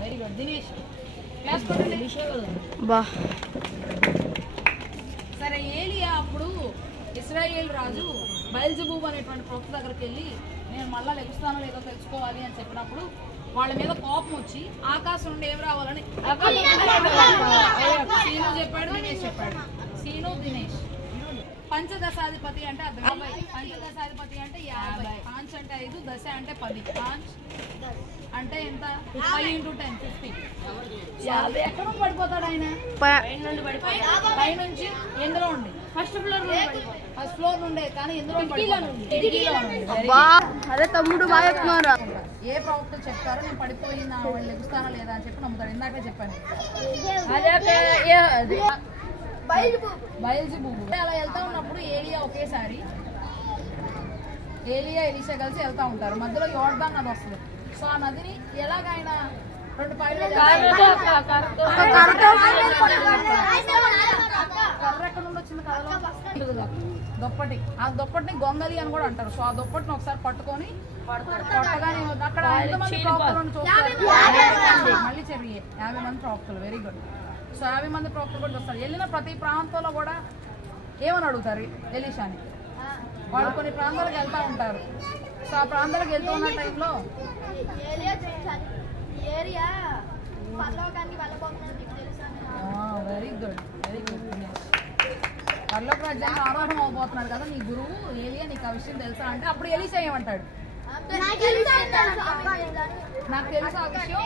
very good Dinesh class కొట్టండి బా సరే ఏలియా అప్పుడు ఇశ్రాయేల్ రాజు బయల్జెబూబు అనేటువంటి ప్రవక్త దగ్గరికి వెళ్ళి నేను మళ్ళీ లెగుస్తానో లేదో తెలుసుకోవాలి అని చెప్పినప్పుడు వాళ్ళ మీద కోపం వచ్చి ఆకాశం నుండి ఏం రావాలని సీను చెప్పాడు దినేష్ చెప్పాడు సీను దినేష్ పంచదశాధిపతి అంటే అర్థం పంచదశాధిపతి అంటే 50 పాంచ్ అంటే 5 దశ అంటే 10 పాంచ్ అంటే ఎంత 5 × 10 50 ఎక్కడ పడిపోతాడు ఆయన పైనుంచి ఎందులో ఉండి ఫస్ట్ ఫ్లోర్ నుండే కానీ ఎందులో అదే తమ్ముడు బాగా చెప్తున్నారు ఏ ప్రవక్త చెప్తారో నేను పడిపోయినా వాళ్ళు లెగుస్తానా లేదా అని చెప్పి నమ్ముతాడు ఇందాకే చెప్పాను బయల్జెబూబు అలా వెళ్తా ఉన్నప్పుడు ఏలియా ఒకేసారి ఏలియా ఎలీషా కలిసి వెళ్తా ఉంటారు మధ్యలో యోర్దాన్ నది వస్తుంది సో ఆ నదిని ఎలాగైన 2 పాయలు కర్ర ఎక్కడ నుండి వచ్చింది కథలో దుప్పటి ఆ దుప్పటిని గొంగలి అని కూడా అంటారు సో ఆ దుప్పటిని ఒకసారి పట్టుకొని కొట్టగానే అక్కడ ఎంతమంది ప్రవక్తలను చూస్తారు మళ్ళీ చెరిగే 50 మంది ప్రవక్తలు వెరీ గుడ్ సో 50 మంది ప్రవక్తలు కూడా చూస్తారు వెళ్ళిన ప్రతి ప్రాంతంలో కూడా ఏమని అడుగుతారు ఎలీషాని వాళ్ళు కొన్ని ప్రాంతాలకు వెళ్తూ ఉంటారు సో ఆ ప్రాంతాలకు వెళ్తూ ఉన్న టైంలో వెరీ గుడ్ పరలోక రాజ్యానికి ఆరోహణం అవబోతున్నారు కదా నీ గురువు ఏలియా నీకు ఆ విషయం తెలుసా అంటే అప్పుడు ఎలీషా ఏమంటాడు నాకు తెలుసు ఆ విషయం